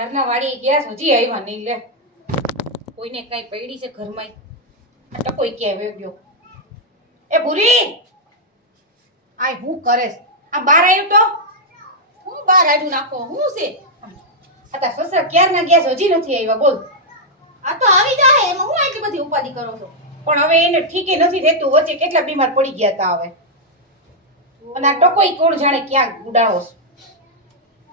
ક્યારના વાડી ગયા હજી આવ્યા નહીં લે કોઈને કઈ પડી છે ઘરમાં આ કોઈ ક્યાં ગયો એ ભૂરી આય હું કરેસ આ બાર આવ્યો તો હું બાર આડું નાખો હું છે આ તા સસરા ક્યારના ગયા છે હજી નથી આવ્યા બોલ આ તો આવી જાય એમાં હું આટલી બધી ઉપાધિ કરો છો પણ હવે એને ઠીકે નથી રહેતું વચ્ચે કેટલા બીમાર પડી ગયા તા હવે અને આ ટકોઈ કોણ જાણે ક્યાં ઉડાડો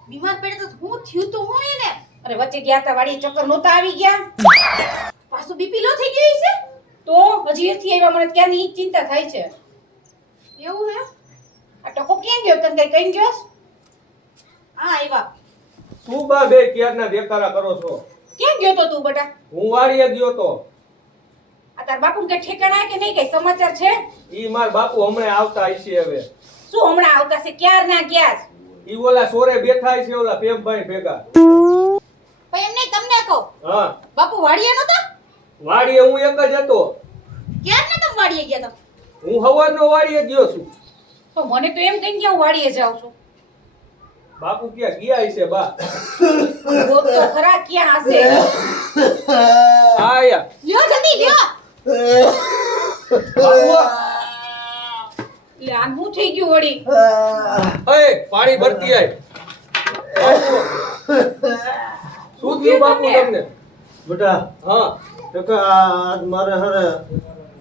બીમાર પડે તો હું થયું તો હું એને અરે વચ્ચે ગયા તા વાડી ચક્કર નહોતા આવી ગયા પાછું બીપી લો થઈ ગઈ છે તો હજી એથી આવ્યા મને ક્યાંની ઈ ચિંતા થાય છે એવું હે આ ટકો ક્યાં ગયો તને કઈ કઈ ગયો હા આવ્યા તું બા બે ક્યારના દેકારા કરો છો ક્યાં ગયો તો તું બેટા હું વાડીએ ગયો તો આ તાર બાપુ કે ઠેકાણા કે નહીં કઈ સમાચાર છે ઈ માર બાપુ હમણાં આવતા હશે હવે શું હમણાં આવતા છે ક્યાર ના ગયા છે? ઈ ઓલા સોરે બેઠા છે ઓલા પેમભાઈ ભેગા પણ એમને તમને કહો હા બાપુ વાડીએ નતો વાડીએ હું એક જ હતો ક્યાં ને તમે વાડીએ ગયા તા હું હવારનો વાડીએ ગયો છું તો મને તો એમ કઈ ગયા હું વાડીએ જાઉં છું બાપુ ક્યાં ગયા હશે બા રોજ તો ખરા ક્યાં હશે આયા લ્યો જલ્દી લ્યો બાપુ એટલે આ હું થઈ ગયું વળી એ પાણી ભરતી આય બાપુ શું થયું બાપુ તમને બેટા હા આજ મારે હરે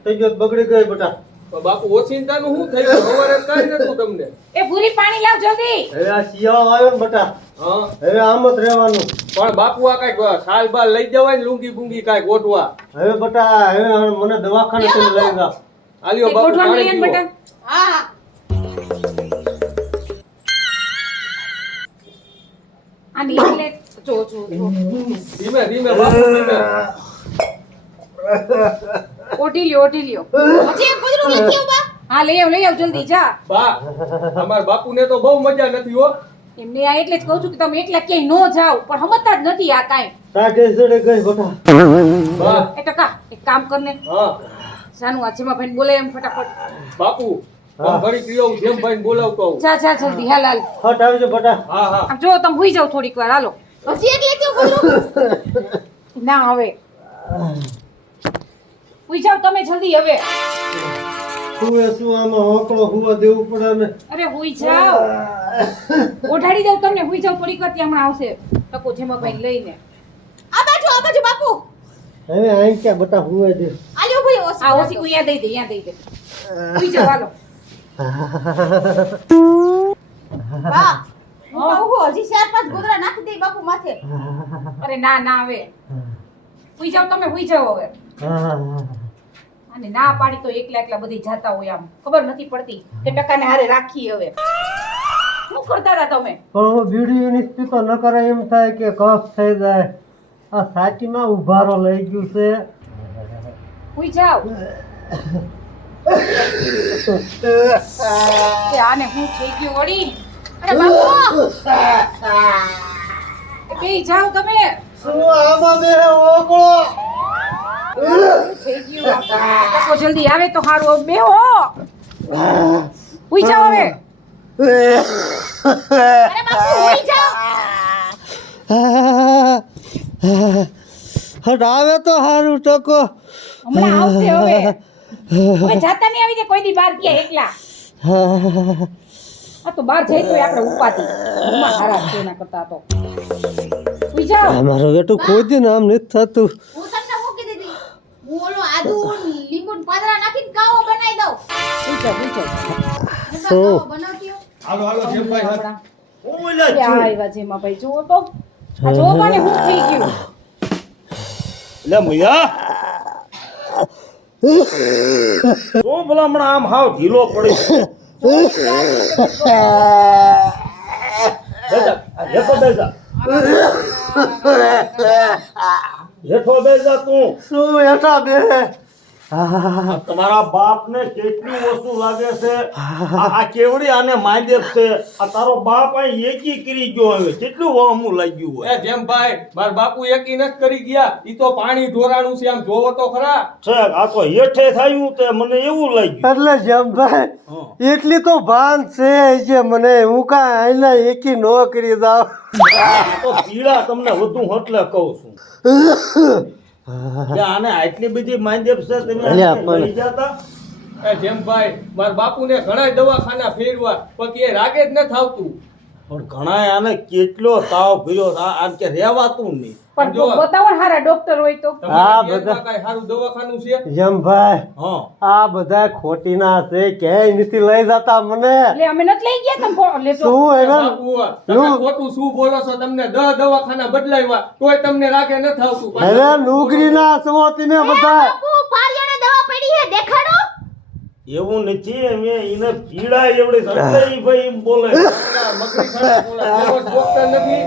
તબિયત બગડી ગઈ બેટા તો બાપુ ઓચિંતાનું શું થઈ ગયું સવારે કાંઈ નતું તમને એ પૂરી પાણી લાવ જલ્દી હવે આ શિયાળો આવ્યો ને બેટા હા હવે આમ જ રહેવાનું પણ બાપુ આ કઈક સાલ બાલ લઈ જવાય ને લુંગી બુંગી કાંઈ ગોઠવા હવે બેટા હવે મને દવાખાને લઈ જા આલ્યો એ બાપુ ગોઠવાનું પાણી લઈને પીવો. બેટા હા આની એટલે જો ધીમે ધીમે બાપુ ધીમે ઓઢી લ્યો હજી એક ગોદરું લઈ આવ બા હા લઈ આવ જલ્દી જા બા અમાર બાપુને તો બહુ મજા નથી હો એમને આ એટલે જ કહું છું કે તમે એકલા ક્યાંય નો જાઓ પણ સમજતા જ નથી આ કાંઈ સાઠે સડે ગઈ બેટા બા એ ટકા એક કામ કરને હા જાનું આ જેમાં ભાઈને બોલે એમ ફટાફટ બાપુ હા. ઘડી પીઓ જેમ ભાઈને બોલાવતો આવું. જા જા જલ્દી હાલ હાલ હટ આવજો બેટા હા હા આમ જો તમે હુઈ જાવ થોડીક વાર હાલો હજી એક લઈ આવ ગોદરું ના હવે હુઈ જાવ તમે જલ્દી હવે શું આમાં હોકળો હુવા દેવું પડે ને અરે હુઈ જાવ ઓઢાડી દઉં તમને હુઈ જાવ થોડીક વાર ત્યાં હમણાં આવશે ટકો જેમાં ભાઈ લઈને આ બાજુ બાપુ હવે અહીં ક્યાં બેટા હુવા દે આલ્યો ભાઈ ઓસી આ ઓસી કોઈ યાદ દઈ દે હુઈ જાવ હાલો બા હું કહું હજી 4-5 ગોદરા નાખી દે બાપુ માથે અરે ના ના હવે હુઈ જાવ તમે હુઈ જાવ હવે અને ના પાડી તો એકલા એકલા બધી જાતા હોય આમ ખબર નથી પડતી કે ટકાને હારે રાખી હવે શું કરતા હતા તમે પણ હું બીડી ની તો ન કરે એમ થાય કે કફ થઈ જાય આ સાચીમાં ઉભારો લઈ ગયું છે હુઈ જાવ કે આને હું થઈ ગયું વળી અરે બાપુ બે જાવ તમે શું આમાં બે ઓકળો થઈ ગયું ટકો જલ્દી આવે તો હારું બે હો હુઈ જાવ હવે અરે બાપુ હોઈ જાવ હટ આવે તો હારું ટકો હમણાં આવશે હવે હવે જાતા નહીં આવી દે કોઈ દી બહાર ગયા એકલા આ તો બહાર જઈ તો આપણે ઉપાતી ઘરમાં હારા છે એના કરતા તો હુઈ જાવ મારો બેટું કોઈ દી આમ નથી થતું હું તમને શું કીધી હતી હું ઓલો આદુ લીંબુ પાદરા નાખીને કાવો બનાવી દઉં હુઈ જાવ હું તો શું? કાવો બનાવતી હોઉં. હાલો હાલો જેમ ભાઈ હાથ. આવ્યા છે એમાં ભાઈ જુઓ તો આ જુઓ તો ને હું થઈ ગયું લે મૈયા તો ભલા હમણાં આમ હાવ ઢીલો પડી બેજા હેઠો બેજા હેઠો બેજા તું શું હેઠા બે આ તમારા બાપને કેટલી વસ્તુ લાગે છે આ કેવડી આને માંદેપ છે આ તારો બાપ અહીં એકી કરી ગયો હવે કેટલું વહમું લાગ્યું હોય એ જેમ ભાઈ માર બાપુ એકી નથી કરી ગયા ઈ તો પાણી ઢોરાણું છે આમ જોવો તો ખરા છે આ તો હેઠે થયું તે મને એવું લાગ્યું એટલે જમભાઈ એટલી તો ભાન છે જે મને હું કાંઈ આઈના એકી ન કરી દઉં. આ તો પીડા તમને વધુ એટલે કહું છું કે આને આટલી બધી માંદેપ છે તમે અલ્યા આને પણ- લઈ જતા એ જેમ ભાઈ માર બાપુને ઘણા દવાખાના ફેરવા પણ એ રાગે જ નથી આવતું પણ ઘણા આને કેટલો તાવ ભર્યો આ કે રહેવાતું નહીં પણ જો. બતાવો ને હારા ડોક્ટર હોય તો. હા, તમારા બધા. ઘેરમાં કાંઈ સારું દવાખાનું છે જમભાઈ હા આ બધા ખોટીના છે ક્યાંય નથી લઈ જતા મને. એટલે અમે નથી લઈ ગયા તમે લેજો. શું એના બાપુ તમે ખોટું શું બોલો છો તમને 10 દવાખાના બદલાવ્યા તોય તમને રાગે નથી આવતું હવે નુગરીના છો તમે બધા. બાપુ પારિયાને દવા પડી છે દેખાડો. એવું નથી અમે એને પીડા એવડી સંતાઈ ભાઈ એમ બોલે મગરી ખાના બોલા એવો ડોક્ટર નથી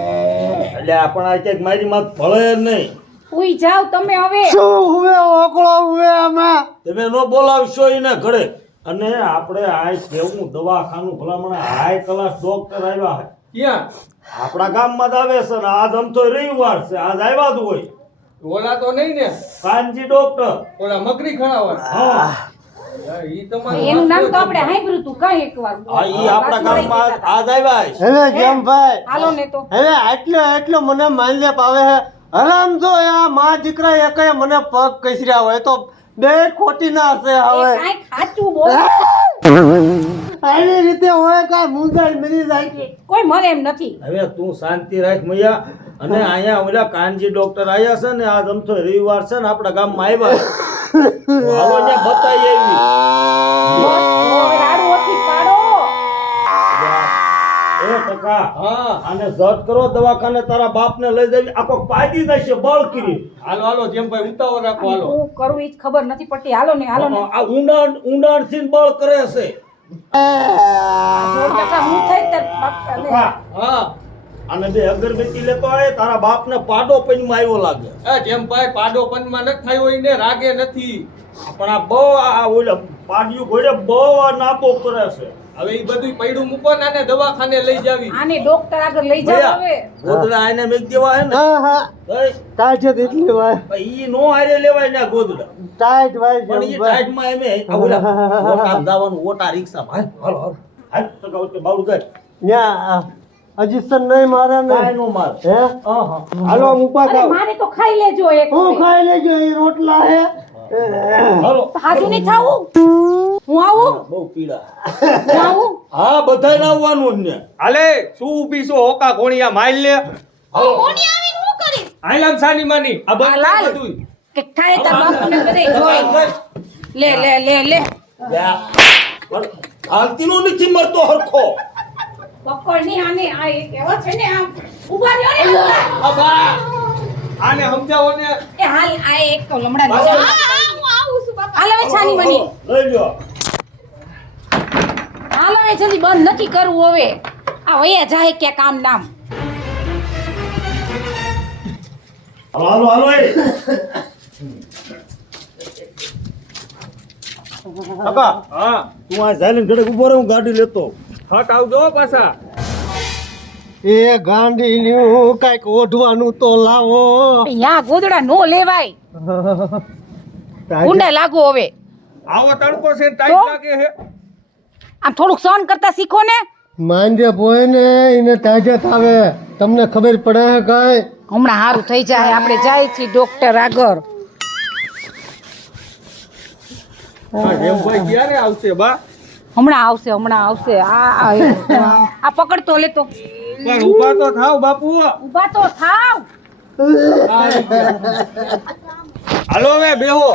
એટલે આપણ આ ક્યાંક મારી માં ભળે જ નહીં ઉઈ જાવ તમે હવે. શું હુવે ઓકળો હુવે આમાં. તમે ન બોલાવશો એને ઘરે અને આપણે આ કેવું દવાખાનું ભલામણ હાઈ ક્લાસ ડોક્ટર આવ્યા છે ક્યાં આપણા ગામમાં જ આવે છે ને આજ આમ તો રવિવાર છે આજ આવ્યા જ હોય ઓલા તો નહીં ને કાનજી ડોક્ટર ઓલા મગરી ખાના હા ઈ તમારું એનું નામ તો આપણે સાંભળ્યું તું કાંઈ એકવાર. હા ઈ આપણા ગામમાં આજ આવ્યા છે હવે જમભાઈ હાલો ને તો. હવે આટલો મને માલ્ય પાવે છે. હરામ જો આ મા દીકરા એકે મને પગ કસર્યા હોય તો બે ખોટી ના હશે એ હવે. કાંઈ ખાચું બોલ. આવી રીતે હોય કા મુંજાઈ મરી જાય છે. કોઈ મરે એમ નથી. હવે તું શાંતિ રાખ મૈયા અને અહીંયા ઓલા કાનજી ડોક્ટર આવ્યા છે ને આજ આમ તો રવિવાર છે ને આપણા ગામમાં આવ્યા છે તો હાલો ને બતાવી આવી બસ, હવે રાડું ઓછી પાડો. એ ટકા હા આને જત કરો દવાખાને તારા બાપને લઈ જવી આખો પાડી દેશે બળ કરી હાલો હાલો જેમ ભાઈ ઉતાવળ રાખો હાલો હું કરું ઈ જ ખબર નથી પડતી. હાલો ને હાલો ને. આ ઊંડાણ થી બળ કરે છે જોર ટકા હું થઈ તાર બાપ ને. ટકા, હા આને બે અગરબત્તી લેતો આવે તારા બાપને પાડો પૈનમાં આવ્યો લાગે એ જેમ ભાઈ પાડો પનમાં નથી થયો હોય ને રાગે નથી પણ આ બહુ આ ઓલા પાડ્યું ઘોડે બહુ આ નાપો કરે છે હવે ઈ બધું પૈડું મૂકો ને આને દવાખાને લઈ જાવી આને ડોક્ટર આગળ લઈ જાવ ભૈયા, હવે. ગોદડા આને મેક દેવા હે ને હા હા ભાઈ, ટાઈટ છે એટલી વાર ઈ નો હારે લેવાય ને ગોદડા ટાઈટ વાય પણ ઈ જમભાઈ. ટાઈટમાં એમે આ ઓલા ઓટામાં જવાનું ઓટા રિક્ષામાં હાલ હાલ હાલ ટકા ઓકે બાવડું કર ન્યા હજી સર નહીં મારે ને કાંઈ નો માર હે હાલો હું ઉપા અરે ખાવ મારે તો ખાઈ લેજો એક. હું ખાઈ લેજો એ રોટલા હે હાલો હાજુ નહીં થાવું. હું આવું. બહુ પીડા હું આવું. હા બધાય આવવાનું જ ને હાલે શું ઊભી છો હોકા ઘોણિયા માઈલ લે હાલો કોની આવીને હું કરી? આઈલામ સાની માની આ આ લાલ. બધું બધું કે થાય તાર બાપને બધાય જોઈ. લે લે લે લે. હાલતી નો નથી મરતો હરખો પકડ ની આને આ એક એવો છે ને આમ ઊભા રહ્યો ને ઊભા. અબા આને સમજાવો ને એ હાલ આ એક તો લમડા હા, ની. હા, હું આવું છું બાપા. હાલ હવે છાની મની. લઈ લ્યો હાલ હવે જલ્દી બંધ નથી કરવું હવે. આ વયા જાય કે કામ નામ. હાલો હાલો હાલો એ કાકા હા તું આ સાયલેન્ટ ઘડે ઉભો રહે હું ગાડી લેતો હટ આવજો પાછા એ ગાંડીનું કાંઈક ઓઢવાનું તો લાવો યા ગોદડા નો લેવાય. ઊંડા લાગો હવે. આવો તડકો છે ને ટાઈટ લાગે છે આમ થોડુંક સહન કરતા શીખો ને. માંજે બોય ને એને ટાઈટ આવે તમને ખબર પડે હે કાંઈ હમણાં સારું થઈ જાય. આપણે જાય છીએ ડોક્ટર આગળ. હા જેમ ભાઈ ક્યારે આવશે બા હમણાં આવશે હમણાં આવશે. આ પકડતો લેતો. પણ ઊભા તો થાવ બાપુ ઊભા તો થાવ. હાલો હવે બેહો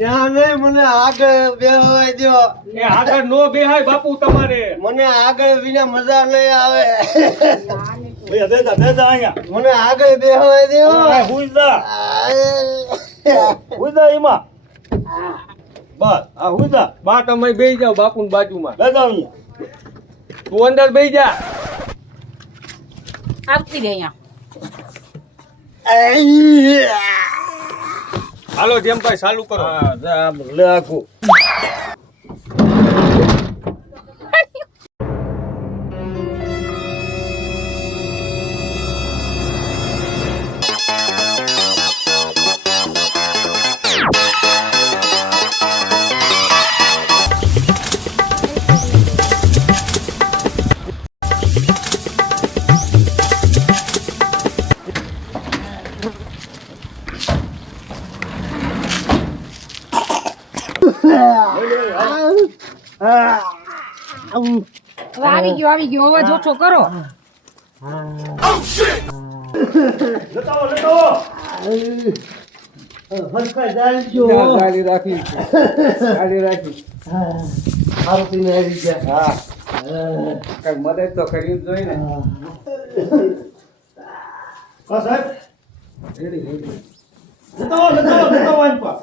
ત્યાં નહીં મને આગળ બેહવા દો એ આગળ નો બેહાય બાપુ તમારે મને આગળ વિના મજા નહીં આવે ભૈયા બેજા બેજા અહીંયા મને આગળ બેહવા દો આ હુઈ જા એમાં બસ આ હુઈ જા બા તમે બેહી જાઓ બાપુની બાજુમાં બેજા અહીંયા તું અંદર બેહી જા આવતી રહી અહીંયા. હાલો જેમભાઈ ચાલુ કરો. હા જા, લે આખું. હવે આવી ગયો હવે જોચો કરો. લેતા આવો. હરખાઈ ચાલજો. ગાડી રાખી આરતીને આવી ગયા. હા કઈ મદદ તો કરવી જ જોઈએ ને. હા સાહેબ, લેતા આવો આન પા.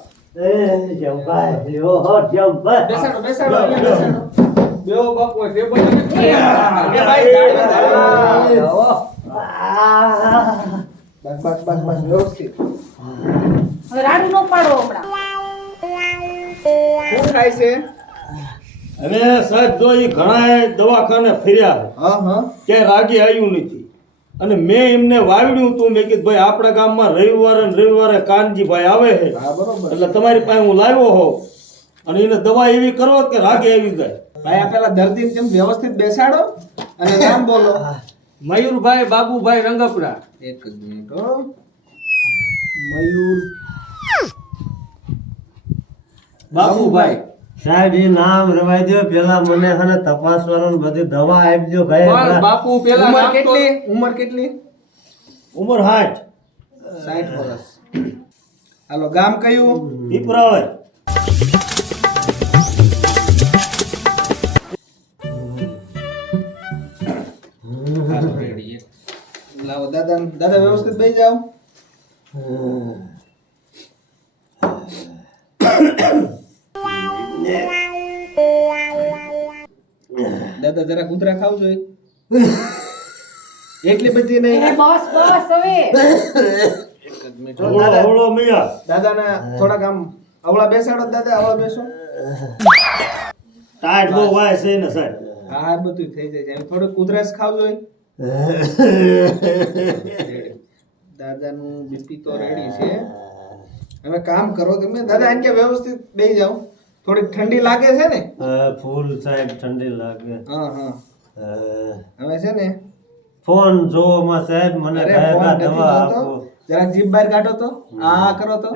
જમભાઈ લ્યો, જમભાઈ. બેસાડો અહીંયા બેસાડો. બેહો બાપુ ટેબલ એ ભાઈ ગાડી બસ વ્યવસ્થિત. હવે રાડું નો પાડો હમણાં. શું થાય છે? હવે સાહેબ જો એ ઘણા દવાખાને ફર્યા ક્યાંય રાગી આવ્યું નથી અને મેં એમને વાવડ્યું તું. મેં કીધું ભાઈ આપણા ગામમાં રવિવારે કાનજીભાઈ આવે છે એટલે તમારી પાસે હું લાવ્યો હોઉં અને એને દવા એવી કરો કે રાગે આવી જાય. ભાઈ આ પેલા દર્દીને તેમ વ્યવસ્થિત બેસાડો અને નામ બોલો. મયુરભાઈ બાબુભાઈ રંગપરા. એક જ મિનિટ હો. મયુર બાબુભાઈ. સાહેબ એ નામ રવાઈ દો, પેલા મને હને તપાસવાનું ને બધી દવા આપજો પણ ભાઈ. બાપુ પેલા ઉંમર નામ તો- કેટલી? ઉંમર કેટલી? ઉંમર 60. 60 વર્ષ. હાલો ગામ કયું? પીપરાળે. હાલો, ready. લાવો દાદા વ્યવસ્થિત બેસી જાઓ. દાદા જરા કૂતરા ખાવ જોઈએ. એટલી બધી નહીં. બસ હવે એક જ મિનિટ હો. હવળો હવળો મૈયા. દાદાને થોડાક આમ અવળા બેસાડો. દાદા અવળા બેસો. ટાઈટ બહુ વાય છે ને સાહેબ. હા હા બધું થઈ જાય છે. એમ થોડું કુતરાસ ખાવ જોઈએ. દાદાનું બીપી તો રેડી છે. હવે કામ કરો તમે. દાદા આને કે વ્યવસ્થિત બેસી જાઓ. થોડીક ઠંડી લાગે છે ને? ફૂલ સાહેબ ઠંડી લાગે. હા હા. અ, હવે છે ને ફોન જોવામાં સાહેબ મને અરે કહેતા ફોન નથી દવા જોતો. આપો. જરા જીભ બહાર કાઢો તો. આ કરો તો.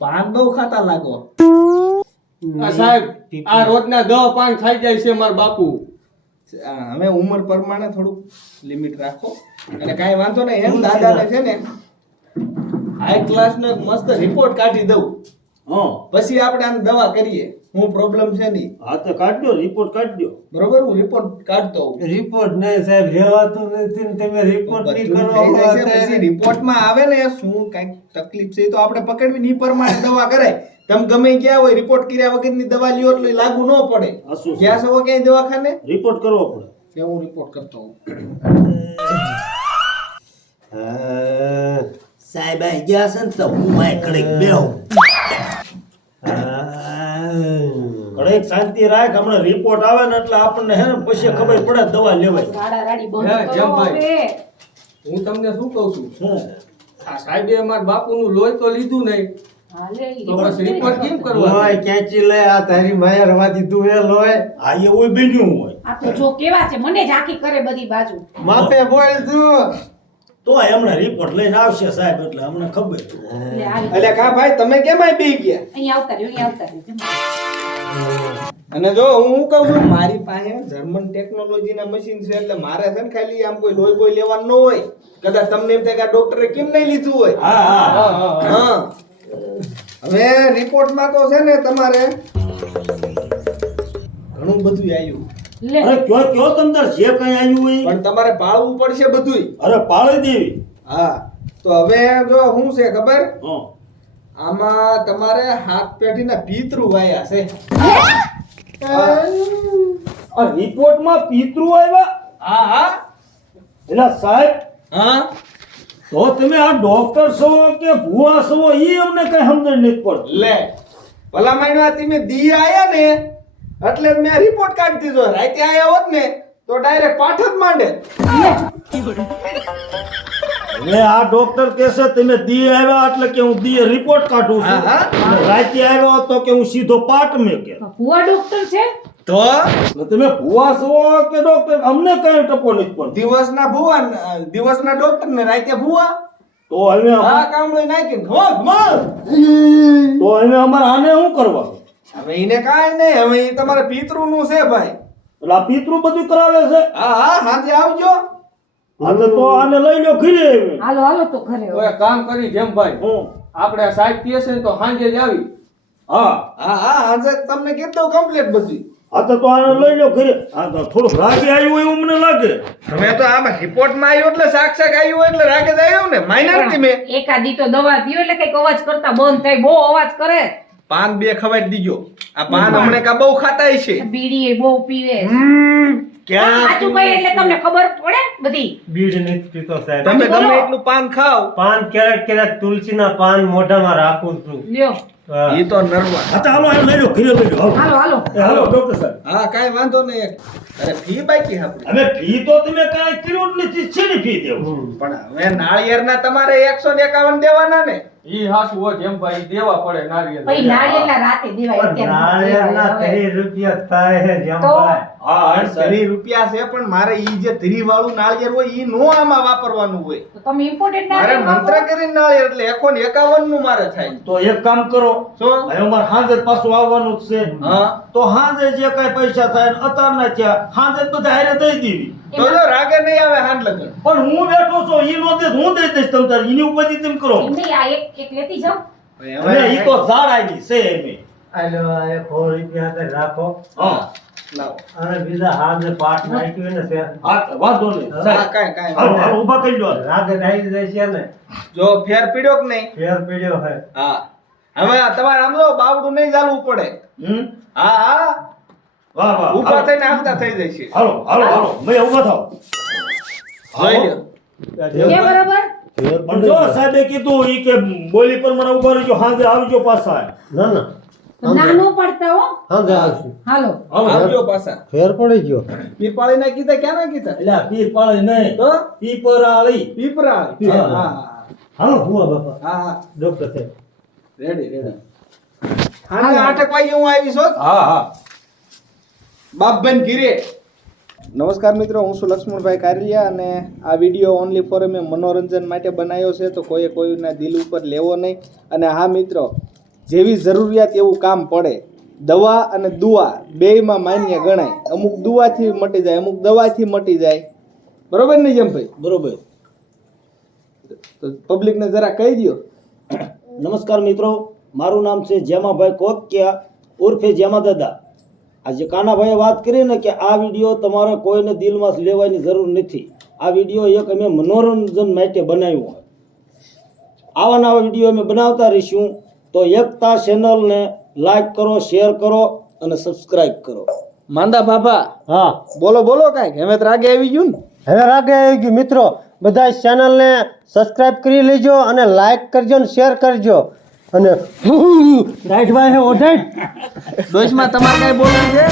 પાન બહુ ખાતા લાગો. આ સાહેબ આ રોજના 10 પાન ખાઈ જાય છે મારા બાપુ. હવે ઉંમર પ્રમાણે થોડુંક લિમિટ રાખો અને કાંઈ વાંધો નહીં. એમ દાદાને છે ને હાઈ ક્લાસ નો એક મસ્ત રિપોર્ટ કાઢી દઉં હા પછી આપણે આને દવા કરીએ. હું પ્રોબ્લેમ છે નહીં. હા તો કાઢજો, રિપોર્ટ કાઢજો. બરોબર, હું રિપોર્ટ કાઢતો હોઉં. રિપોર્ટ નહીં સાહેબ, રહેવાતું નથી ને તમે રિપોર્ટ નહીં બધું કરો. થઈ જશે. પછી રિપોર્ટમાં આવે ને શું કાંઈક તકલીફ છે એ તો આપણે પકડવી ની પ્રમાણે દવા કરાય. તમે ગમે ગયા હોય રિપોર્ટ કર્યા વગરની દવા લ્યો એટલે લાગુ ન પડે. હાસું છે. ગયા છો ક્યાંય દવાખાને રિપોર્ટ કરવો પડે. કે હું રિપોર્ટ કરતો હોઉં. સાહેબ આવી ગયા છે ને તો હું માય કડક બેહું. કડક શાંતિ રાખ. હમણાં રિપોર્ટ આવે ને એટલે આપણને હે ને પછી ખબર પડે દવા લેવાય. રાડા રાડી હે, બંધ કરો જમભાઈ. હવે. હું તમને શું કહું છું? હે. આ સાહેબે અમારા બાપુનું લોહી તો લીધું નહીં હાલે ઈ તો પછી રિપોર્ટ કેમ કરવા? લોહી ખેંચી લે, આ તારી માયા રવા દીધું એ લોહી. આ એવું બન્યું હોય આ તો જો કેવા છે મને જ આખી કરે બધી બાજુ. માપે બોલ તું. તો હમણાં રિપોર્ટ લઈને આવશે સાહેબ એટલે અમને ખબર. એટલે આવી એટલે કા ભાઈ તમે કેમ આય બેહી ગયા? અહીંયા આવતા રહ્યો. અને જો હું કહું છું મારી પાસે જર્મન ટેકનોલોજી ના મશીન છે એટલે મારે છે ને ખાલી આમ કોઈ લોહી બોય લેવાનું ન હોય. કદાચ તમને એમ થાય કે આ ડોક્ટરે કેમ નહીં લીધું હોય. હા હા હા હવે રિપોર્ટમાં તો છે ને તમારે ઘણું બધું આવ્યું લે અરે કયો તમતાર જે કઈ આવ્યું હોય પણ તમારે પાળવું પડશે બધુંય. અરે પાળી દેવી. હા તો હવે જો શું છે ખબર? હા આમાં તમારે હાથ પેઢીના પિતૃ વાયા છે. આ રિપોર્ટમાં પિતૃ આવ્યા. હા હા એલા સાહેબ હા તો તમે આ ડોક્ટર છો કે ભુવા છો એ અમને કઈ સમજણ નથી પડતી. લે ભલા માણવા તમે દી આયા ને એટલે મેં રિપોર્ટ કાઢી દીધો. રાતે આયા હોત ને તો ડાયરેક્ટ પાઠ જ માંડે. હવે આ ડોક્ટર કહેશે તમે દી આવ્યા એટલે કે હું દી રિપોર્ટ કાઢું છું. હા, હા. અને રાતે આવ્યા હોત તો કે હું સીધો પાટ મેકે. ભુવા ડોક્ટર છે તો એટલે તમે ભુવા છો કે ડોક્ટર અમને કઈ ટપો નથી પડતો. દિવસના ભુવા દિવસના ડોક્ટર ને રાતે ભુવા. તો હવે આ કામળો નાખીને હોગ માર. તો હવે અમારે આને શું કરવાનું? હવે એને કાંઈ નહીં. હવે ઈ તમારા પિતૃનું છે ભાઈ. એટલે આ પિતૃ બધું કરાવે છે. હા હા સાંજે આવજો. હા તો આને લઈ લો ઘરે. હાલો હાલો તો ઘરે તો એક કામ કરી જેમ ભાઈ હું આપણે આ સાહેબ કહે છે ને તો સાંજે જ આવી. હા હા હા સાંજે તમને કીધું કમ્પ્લીટ બધી. હા તો આને લઈ લો ઘરે. હા તો થોડુંક રાગે આવ્યું હોય એવું મને લાગે. હવે તો આમાં રિપોર્ટમાં આવ્યું એટલે સાક્ષાત આવ્યું એટલે રાગે જ આવ્યું ને. માઇનર થી મેં એકાદી તો દવા પીઓ એટલે કઈક અવાજ કરતા બંધ થાય બહુ અવાજ કરે પાન બે ખવાડી દીજો. આ પાન હમણે કા બહુ ખાતાય છે. બીડી એ બહુ પીવે ક્યાં સાચું કઈ એટલે તમને ખબર પડે બધી બીડ નથી પીતો સાહેબ. તમે બોલો. ગમે એટલું પાન ખાઓ. પાન ક્યારેક તુલસીના પાન મોઢામાં રાખું છું. લ્યો હા. ઈ તો નરવા. હા તો હાલો એને લઈ લો ઘરે લઈ લો. હાલો હાલો એ હાલો ડોક્ટર સાહેબ. હા કાઈ વાંધો નહીં. અરે ફી બાકી આપણી. હવે ફી તો તમે કાંઈ કર્યું જ નથી. શેની ફી દેવું? પણ હવે નાળિયેરના તમારે 151 દેવાના ને. ઈ હાસુ હોય જેમ ભાઈ દેવા પડે નારિયેળ. પછી નાળિયેરના રાતે દેવાય પણ નાળિયેરના અત્યારે 30 રૂપિયા થાય છે જેમ તો? ભાઈ. હા હા સાહેબ. 30 રૂપિયા છે પણ મારે ઈ જે ધરી વાળું નાળિયેર હોય ઈ નો આમાં વાપરવાનું હોય. તો તમે ઇમ્પોર્ટન્ટ મારે મંત્ર કરીને નાળિયેર એટલે 151 નું મારે થાય. તો એક કામ કરો. શું? હવે અમારે સાંજે જ પાછું આવવાનું જ છે. હા તો સાંજે જે કાંઈ પૈસા થાય ને અત્યારના થયા સાંજે જ બધા હારે દઈ દેવી. તો જો રાગે નહીં આવે હાંડ લગન. પણ હું બેઠો છું ઈ નો દે હું દઈ દઈશ તમ તાર એની ઉપર તેમ કરો. નહીં આ એક લેતી જાઓ હવે ઈ તો ઝાડ આવી છે એમે. આલો આ 100 રૂપિયા હાથે રાખો હા લાવો. અને બીજા હાથે પાટ નાખ્યું ને તે હા વાંધો નહીં હા સાહેબ. કાંઈ હાલો હાલો ઊભા કરી દો. રાગે આવી જાય છે ને જો ફેર પીડ્યો કે નહીં. ફેર પડ્યો હે. હા હવે આ તમારે આમ જો બાવડું નહીં ચાલવું પડે. હમ હા હા વાહ વાહ ઊભા હાલો. થઈને હાલતા થઈ જાય છે. હાલો હાલો હાલો મેં ઊભા થાવ. જોઈ લો. છે બરાબર પણ જો સાહેબે કીધું ઈ કે બોલી પર મને ઊભા રહેજો સાંજે આવજો પાછા. ના ના નાનો પડતા હો હાંજે આવશું. હાલો આવજો પાછા. ફેર પડી ગયો. પીપાળી ના કીધા ક્યાં ના કીધા. એટલે આ પીર પાળે નહીં તો પીપરાળી. પીપરા. હા. હા હાલો ભુવા બાપા હા હા ડોક્ટર સાહેબ. Ready ready. હાને 8 વાગે હું આવીશ હો. હા હા બાપબેન ગીરે. નમસ્કાર મિત્રો, હું છું લક્ષ્મણભાઈ કારેલિયા અને આ વિડીયો ઓનલી ફોર મેં મનોરંજન માટે બનાવ્યો છે, તો કોઈના દિલ ઉપર લેવો નહીં. અને હા મિત્રો, જેવી જરૂરિયાત એવું કામ પડે. દવા અને દુઆ બેયમાં માન્ય ગણાય. અમુક દુવાથી મટી જાય, અમુક દવાથી મટી જાય. બરોબર ને જેમ ભાઈ? બરોબર. તો પબ્લિકને જરા કહી દો. નમસ્કાર મિત્રો, મારું નામ છે જેમાભાઈ કોકિયા ઉર્ફે જેમા દાદા. આજે કાનાભાઈએ વાત કરી ને કે આ વિડીયો તમારે કોઈને દિલમાં લેવાની જરૂર નથી. આ વિડીયો એક અમે મનોરંજન માટે બનાવ્યો હોય. આવા નવા વિડીયો અમે બનાવતા રહીશું. તો એકતા ચેનલને લાઈક કરો, શેર કરો અને સબસ્ક્રાઇબ કરો. માંદા બાબા, હા બોલો બોલો કાંઈક. હવે તો રાગે આવી ગયું ને. હવે રાગે આવી ગયું. મિત્રો બધા ચેનલને સબસ્ક્રાઇબ કરી લેજો અને લાઈક કરજો અને શેર કરજો. અને રાઈટ ભાઈ હે ઓઢાઈટ ડોશમાં તમારે કાંઈ બોલવું છે?